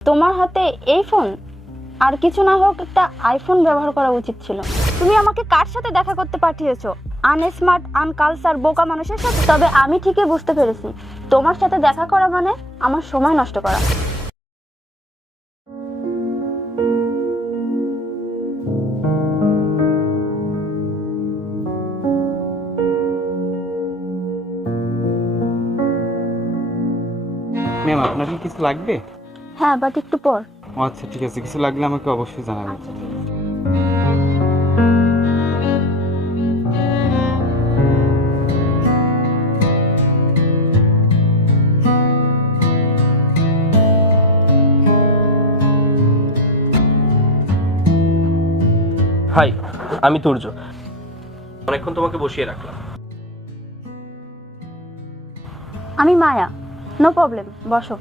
তোমার হাতে এই ফোন, আর কিছু না হোক একটা আইফোন ব্যবহার করা উচিত ছিল। তুমি আমাকে কার সাথে দেখা করতে পাঠিয়েছো? আনস্মার্ট, আনকালচার, বোকা মানুষের সাথে? তবে আমি ঠিকই বুঝতে পেরেছি, তোমার সাথে দেখা করা মানে আমার সময় নষ্ট করা। ম্যাম, আপনার কি কিছু লাগবে? হ্যাঁ, বাট একটু পর। ও আচ্ছা, ঠিক আছে, কিছু লাগলে আমাকে অবশ্যই জানাবেন। আচ্ছা, ঠিক আছে। হাই, আমি তুর্য। অনেকক্ষণ তোমাকে বসিয়ে রাখলাম। আমি মায়া। নো প্রবলেম, বসো।